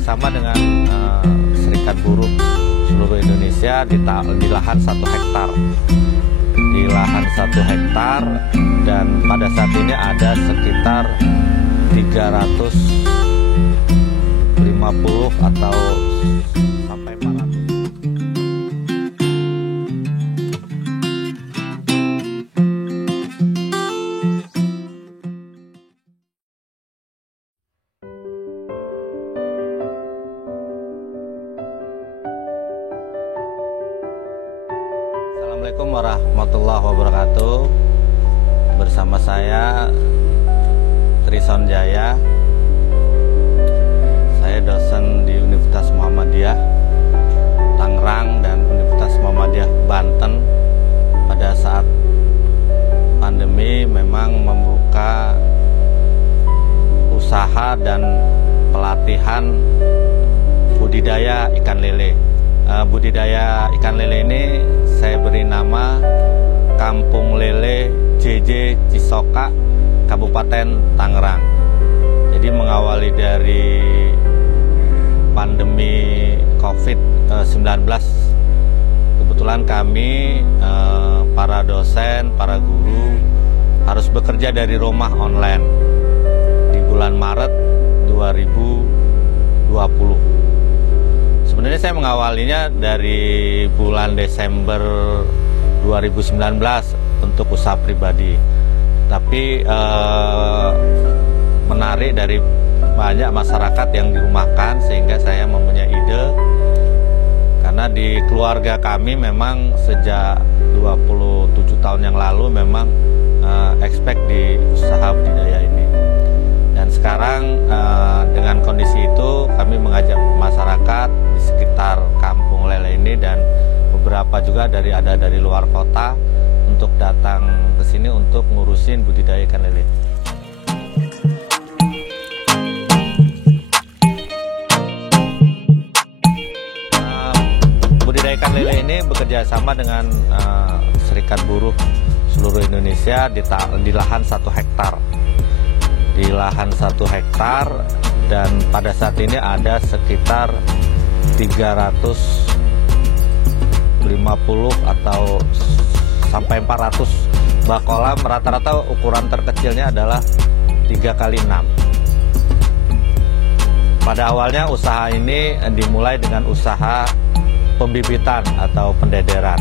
sama dengan Serikat Buruh seluruh Indonesia di lahan 1 hektar. Di lahan 1 hektar, dan pada saat ini ada sekitar 350 atau sampai 400. Assalamualaikum warahmatullahi wabarakatuh. Bersama saya Trison Jaya. Saya dosen di Universitas Muhammadiyah Tangerang dan Universitas Muhammadiyah Banten. Pada saat pandemi memang membuka usaha dan pelatihan budidaya ikan lele. Budidaya ikan lele ini saya beri nama Kampung Lele JJ Cisoka, Kabupaten Tangerang. Jadi mengawali dari pandemi COVID-19, kebetulan kami para dosen, para guru harus bekerja dari rumah online di bulan Maret 2020. Sebenarnya saya mengawalinya dari bulan Desember 2019 untuk usaha pribadi. Tapi menarik dari banyak masyarakat yang dirumahkan sehingga saya mempunyai ide. Karena di keluarga kami memang sejak 27 tahun yang lalu memang expect di usaha budidaya ini. Dan sekarang dengan kondisi itu kami mengajak masyarakat di sekitar Kampung Lele ini dan beberapa juga ada dari luar kota untuk datang ke sini untuk ngurusin budidaya ikan lele. Budidaya ikan lele ini bekerja sama dengan Serikat Buruh seluruh Indonesia di lahan 1 hektar. Di lahan 1 hektar, dan pada saat ini ada sekitar 350 atau sampai 400 bak kolam. Rata-rata ukuran terkecilnya adalah 3x6. Pada awalnya usaha ini dimulai dengan usaha pembibitan atau pendederan.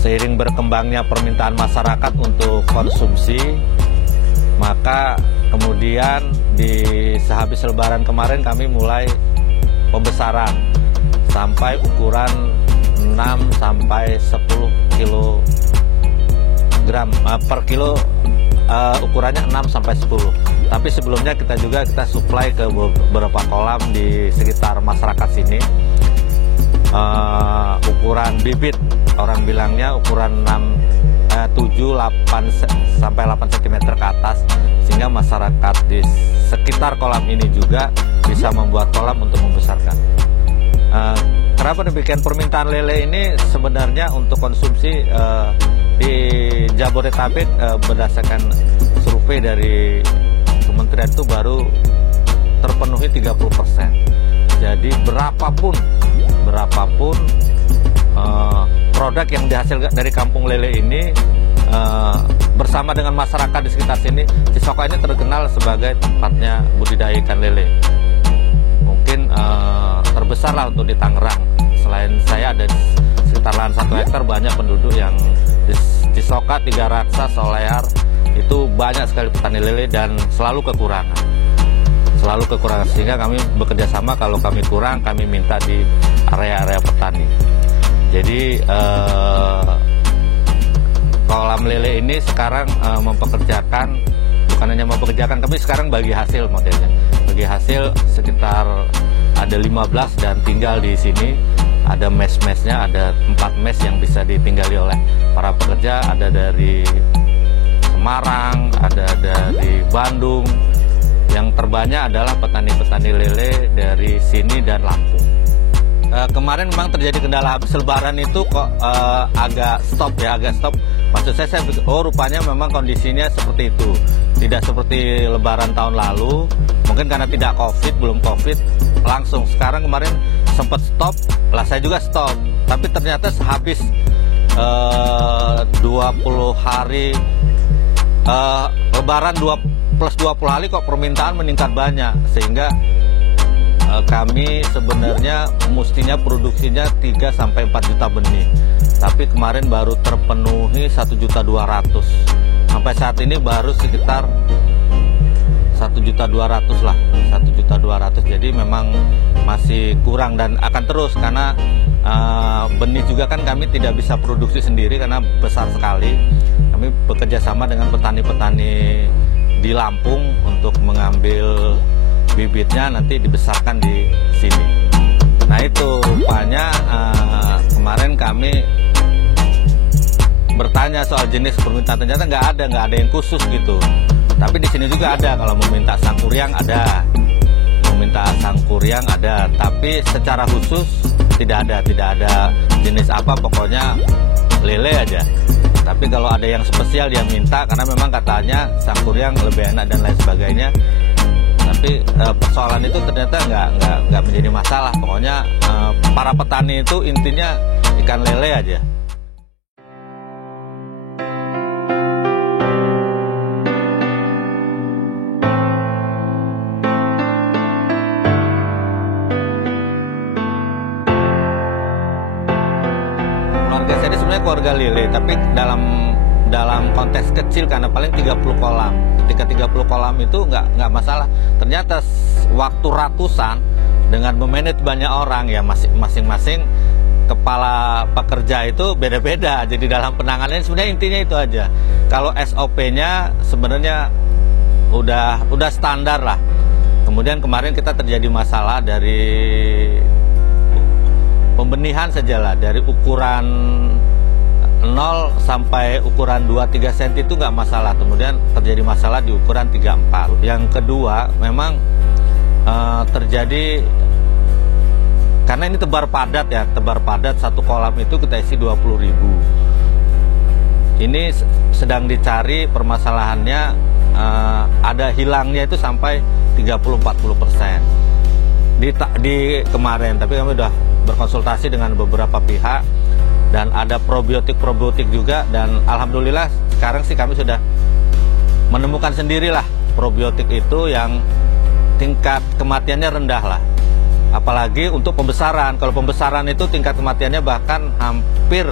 Seiring berkembangnya permintaan masyarakat untuk konsumsi, maka kemudian di sehabis lebaran kemarin kami mulai pembesaran sampai ukuran 6 sampai 10 kilogram per kilo, ukurannya 6 sampai 10. Tapi sebelumnya kita supply ke beberapa kolam di sekitar masyarakat sini. Ukuran bibit, orang bilangnya ukuran 7-8 sampai 8 cm ke atas, sehingga masyarakat di sekitar kolam ini juga bisa membuat kolam untuk membesarkan. Kenapa demikian? Permintaan lele ini sebenarnya untuk konsumsi di Jabodetabek berdasarkan survei dari kementerian itu baru terpenuhi 30%. Jadi berapapun produk yang dihasilkan dari Kampung Lele ini bersama dengan masyarakat di sekitar sini, Cisoka ini terkenal sebagai tempatnya budidaya ikan lele. Mungkin terbesar lah untuk di Tangerang. Selain saya ada sekitar lahan 1 hektar, banyak penduduk yang di Cisoka, Tiga Raksa, Solear itu banyak sekali petani lele dan selalu kekurangan. Sehingga kami bekerja sama, kalau kami kurang kami minta di area-area petani. Jadi kolam lele ini sekarang mempekerjakan, bukan hanya mempekerjakan, tapi sekarang bagi hasil modelnya. Bagi hasil sekitar ada 15 dan tinggal di sini. Ada mes-mesnya, ada 4 mes yang bisa ditinggali oleh para pekerja. Ada dari Semarang, ada dari Bandung. Yang terbanyak adalah petani-petani lele dari sini dan Lampung. Kemarin memang terjadi kendala habis lebaran itu kok agak stop. Maksud saya rupanya memang kondisinya seperti itu. Tidak seperti lebaran tahun lalu. Mungkin karena tidak COVID, belum COVID, langsung. Sekarang kemarin sempat stop, lah saya juga stop. Tapi ternyata sehabis 20 hari Lebaran plus 20 hari kok permintaan meningkat banyak, sehingga kami sebenarnya mestinya produksinya 3-4 juta benih, tapi kemarin baru terpenuhi 1.200.000. Sampai saat ini baru sekitar 1.200.000 lah, 1.200.000. Jadi memang masih kurang dan akan terus, karena benih juga kan kami tidak bisa produksi sendiri karena besar sekali. Kami bekerja sama dengan petani-petani di Lampung untuk mengambil bibitnya, nanti dibesarkan di sini. Nah itu rupanya kemarin kami bertanya soal jenis permintaan, ternyata nggak ada yang khusus gitu. Tapi di sini juga ada, kalau meminta sangkuriang ada, meminta sangkuriang ada, tapi secara khusus tidak ada jenis apa, pokoknya lele aja. Tapi kalau ada yang spesial dia minta, karena memang katanya sangkuriang lebih enak dan lain sebagainya. Tapi persoalan itu ternyata nggak menjadi masalah. Pokoknya para petani itu intinya ikan lele aja. Keluarga saya ini sebenarnya keluarga lele, tapi dalam konteks kecil, karena paling 30 kolam. Ketika 30 kolam itu nggak masalah. Ternyata waktu ratusan dengan memanage banyak orang, ya masing-masing kepala pekerja itu beda-beda. Jadi dalam penanganannya sebenarnya intinya itu aja. Kalau SOP-nya sebenarnya udah standar lah. Kemudian kemarin kita terjadi masalah dari pembenihan sajalah, dari ukuran 0 sampai ukuran 2-3 cm itu nggak masalah. Kemudian terjadi masalah di ukuran 3-4. Yang kedua, memang terjadi karena ini tebar padat ya, tebar padat, satu kolam itu kita isi 20.000. Ini sedang dicari permasalahannya, ada hilangnya itu sampai 30-40% di kemarin. Tapi kami udah berkonsultasi dengan beberapa pihak, dan ada probiotik juga, dan alhamdulillah sekarang sih kami sudah menemukan sendirilah probiotik itu yang tingkat kematiannya rendah lah. Apalagi untuk pembesaran. Kalau pembesaran itu tingkat kematiannya bahkan hampir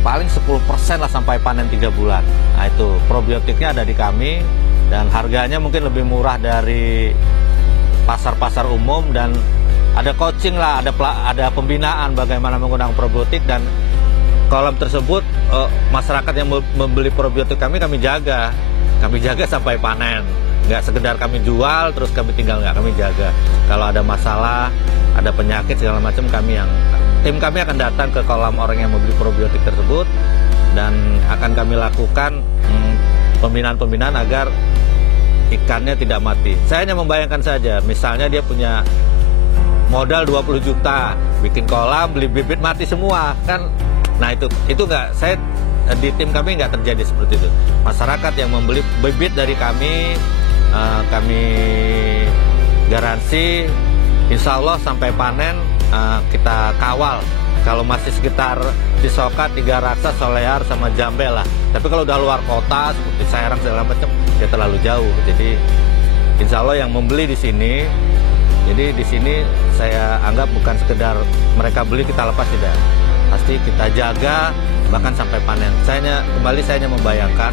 paling 10% lah sampai panen 3 bulan. Nah itu probiotiknya ada di kami, dan harganya mungkin lebih murah dari pasar-pasar umum, dan ada coaching lah, ada pembinaan bagaimana menggunakan probiotik, dan kolam tersebut masyarakat yang membeli probiotik kami jaga sampai panen. Nggak sekedar kami jual terus kami tinggal, nggak, kami jaga. Kalau ada masalah, ada penyakit segala macam, tim kami akan datang ke kolam orang yang membeli probiotik tersebut, dan akan kami lakukan pembinaan agar ikannya tidak mati. Saya hanya membayangkan saja, misalnya dia punya modal 20 juta, bikin kolam, beli bibit, mati semua kan. Nah itu nggak, saya di tim kami nggak terjadi seperti itu. Masyarakat yang membeli bibit dari kami garansi insya Allah sampai panen kita kawal. Kalau masih sekitar Cisoka, Tiga Raksa, Solear sama Jambe lah. Tapi kalau udah luar kota seperti Serang segala macam, ya terlalu jauh. Jadi insya Allah yang membeli di sini. Jadi di sini saya anggap bukan sekedar mereka beli kita lepas, tidak. Pasti kita jaga bahkan sampai panen. Saya hanya membayangkan,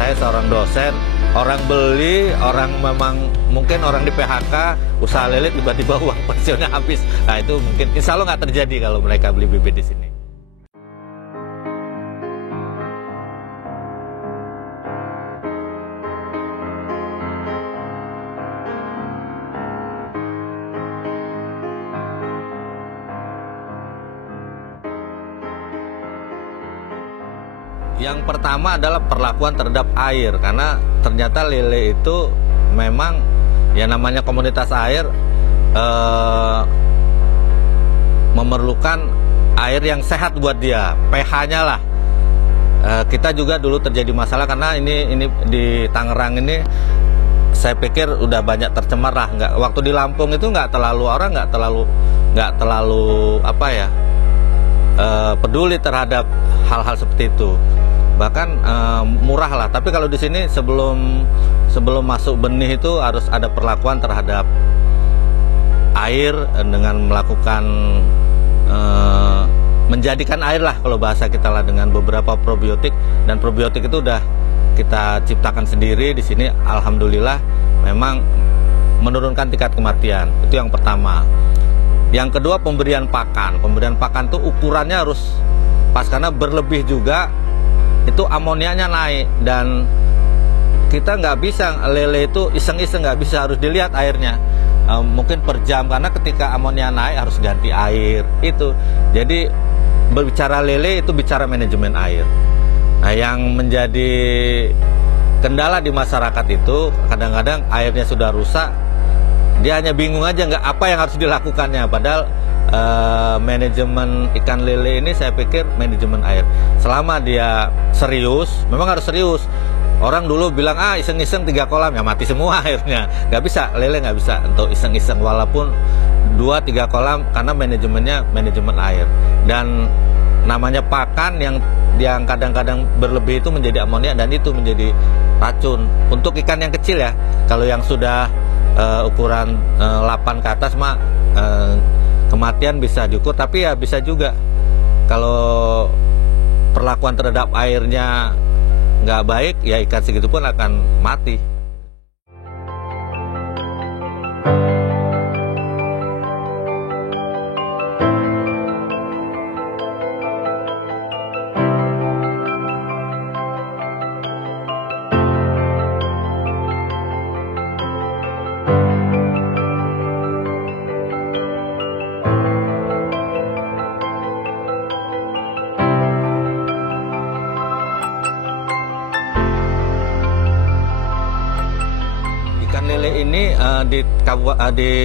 saya seorang dosen, orang beli, orang memang mungkin orang di PHK, usaha lele tiba-tiba uang pensiunnya habis. Nah itu mungkin insya Allah nggak terjadi kalau mereka beli bibit di sini. Yang pertama adalah perlakuan terhadap air, karena ternyata lele itu memang ya namanya komunitas air memerlukan air yang sehat buat dia, pH-nya lah. Kita juga dulu terjadi masalah karena ini di Tangerang ini saya pikir udah banyak tercemar lah. Waktu di Lampung itu nggak terlalu apa ya, peduli terhadap hal-hal seperti itu. Bahkan murah lah. Tapi kalau di sini sebelum masuk benih itu harus ada perlakuan terhadap air dengan melakukan menjadikan air lah kalau bahasa kita lah, dengan beberapa probiotik. Dan probiotik itu udah kita ciptakan sendiri di sini. Alhamdulillah memang menurunkan tingkat kematian. Itu yang pertama. Yang kedua, pemberian pakan. Pemberian pakan tuh ukurannya harus pas, karena berlebih juga itu amoniaknya naik, dan kita nggak bisa lele itu iseng-iseng, nggak bisa, harus dilihat airnya mungkin per jam, karena ketika amonia naik harus ganti air itu. Jadi berbicara lele itu bicara manajemen air. Nah, yang menjadi kendala di masyarakat itu kadang-kadang airnya sudah rusak, dia hanya bingung aja nggak apa yang harus dilakukannya. Padahal manajemen ikan lele ini saya pikir manajemen air. Selama dia serius, memang harus serius. Orang dulu bilang iseng-iseng 3 kolam ya mati semua airnya. Nggak bisa, lele nggak bisa untuk iseng-iseng walaupun 2-3 kolam, karena manajemennya manajemen air. Dan namanya pakan yang kadang-kadang berlebih itu menjadi amonia, dan itu menjadi racun untuk ikan yang kecil ya. Kalau yang sudah ukuran 8 ke atas mah kematian bisa diukur, tapi ya bisa juga kalau perlakuan terhadap airnya nggak baik, ya ikan segitu pun akan mati. Ikan lele ini di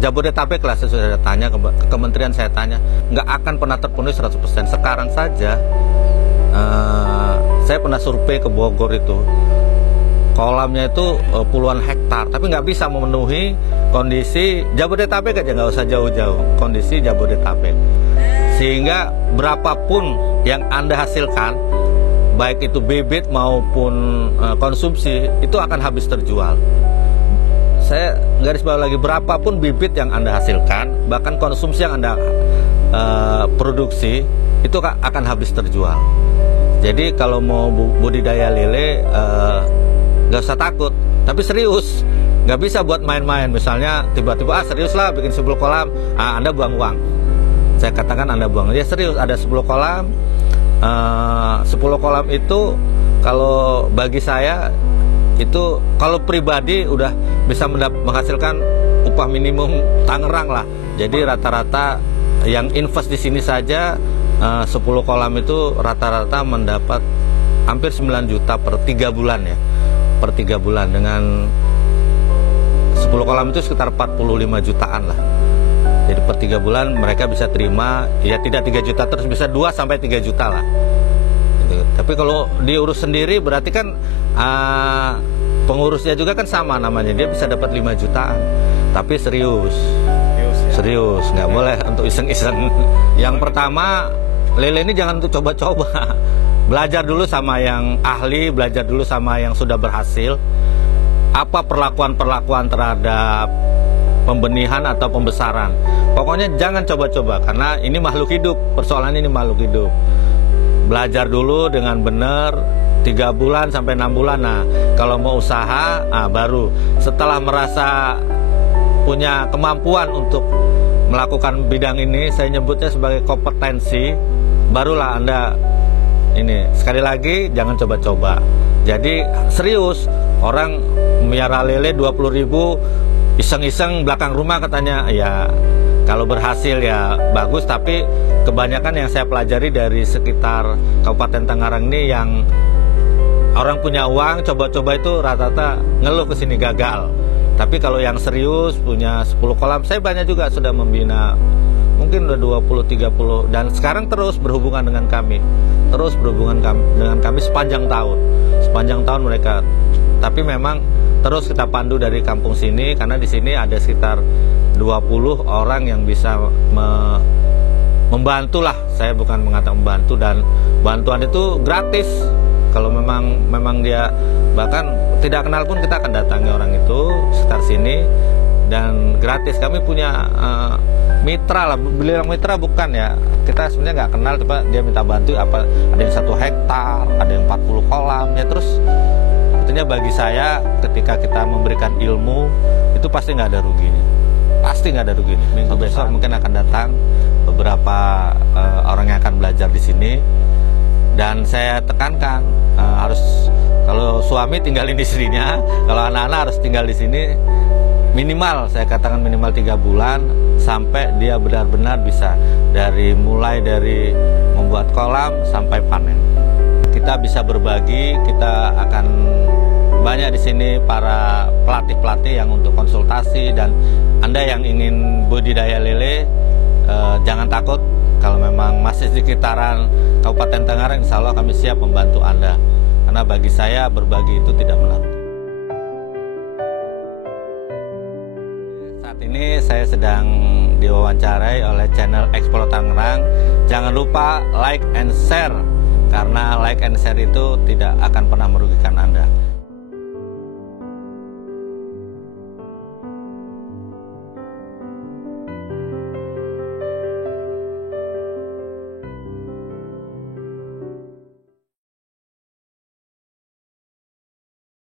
Jabodetabek lah, saya sudah tanya ke kementerian, saya tanya, nggak akan pernah terpenuhi 100%. Sekarang saja saya pernah survei ke Bogor, itu kolamnya itu puluhan hektar, tapi nggak bisa memenuhi kondisi Jabodetabek aja, nggak usah jauh-jauh, kondisi Jabodetabek. Sehingga berapapun yang Anda hasilkan, baik itu bibit maupun konsumsi, itu akan habis terjual. Saya garis bawah lagi, berapapun bibit yang Anda hasilkan, bahkan konsumsi yang Anda produksi, itu akan habis terjual. Jadi kalau mau budidaya lele, nggak usah takut, tapi serius. Nggak bisa buat main-main. Misalnya tiba-tiba serius lah bikin 10 kolam, Anda buang uang. Saya katakan Anda buang. Ya serius, ada 10 kolam. 10 kolam itu kalau bagi saya itu, kalau pribadi udah bisa menghasilkan upah minimum Tangerang lah. Jadi rata-rata yang invest di sini saja 10 kolam itu rata-rata mendapat hampir 9 juta per 3 bulan ya. Per 3 bulan, dengan 10 kolam itu sekitar 45 jutaan lah. Jadi per 3 bulan mereka bisa terima, ya tidak 3 juta terus, bisa 2-3 juta lah gitu. Tapi kalau diurus sendiri berarti kan pengurusnya juga kan sama namanya, dia bisa dapat 5 jutaan. Tapi serius, nggak boleh untuk iseng-iseng. Yang pertama, lele ini jangan untuk coba-coba. Belajar dulu sama yang ahli, belajar dulu sama yang sudah berhasil. Apa perlakuan-perlakuan terhadap pembenihan atau pembesaran. Pokoknya jangan coba-coba, karena ini makhluk hidup, persoalan ini makhluk hidup. Belajar dulu dengan benar 3 bulan sampai 6 bulan. Nah, kalau mau usaha, baru setelah merasa punya kemampuan untuk melakukan bidang ini, saya nyebutnya sebagai kompetensi, barulah Anda ini. Sekali lagi, jangan coba-coba. Jadi serius, orang miara lele 20.000 iseng-iseng belakang rumah katanya, ya kalau berhasil ya bagus. Tapi kebanyakan yang saya pelajari dari sekitar Kabupaten Tangerang ini, yang orang punya uang coba-coba itu rata-rata ngeluh ke sini gagal. Tapi kalau yang serius punya 10 kolam, saya banyak juga sudah membina, mungkin udah 20-30, dan sekarang terus berhubungan dengan kami, sepanjang tahun mereka tapi memang terus kita pandu dari kampung sini, karena di sini ada sekitar 20 orang yang bisa membantu lah. Saya bukan mengatakan membantu, dan bantuan itu gratis. Kalau memang dia bahkan tidak kenal pun kita akan datangi orang itu sekitar sini, dan gratis. Kami punya mitra lah, bilang mitra bukan ya, kita sebenarnya nggak kenal, tapi dia minta bantu apa, ada yang 1 hektar, ada yang 40 kolam ya. Terus artinya bagi saya ketika kita memberikan ilmu itu pasti nggak ada ruginya, pasti nggak ada ruginya. Minggu besok mungkin akan datang beberapa orang yang akan belajar di sini, dan saya tekankan harus, kalau suami tinggalin istrinya, kalau anak-anak harus tinggal di sini minimal, saya katakan minimal 3 bulan, sampai dia benar-benar bisa mulai dari membuat kolam sampai panen. Kita bisa berbagi, kita akan banyak di sini para pelatih-pelatih yang untuk konsultasi, dan Anda yang ingin budidaya lele jangan takut. Kalau memang masih di sekitaran Kabupaten Tangerang, insya Allah kami siap membantu Anda, karena bagi saya berbagi itu tidak melarang. Saat ini saya sedang diwawancarai oleh channel Explore Tangerang. Jangan lupa like and share, karena like and share itu tidak akan pernah merugikan Anda.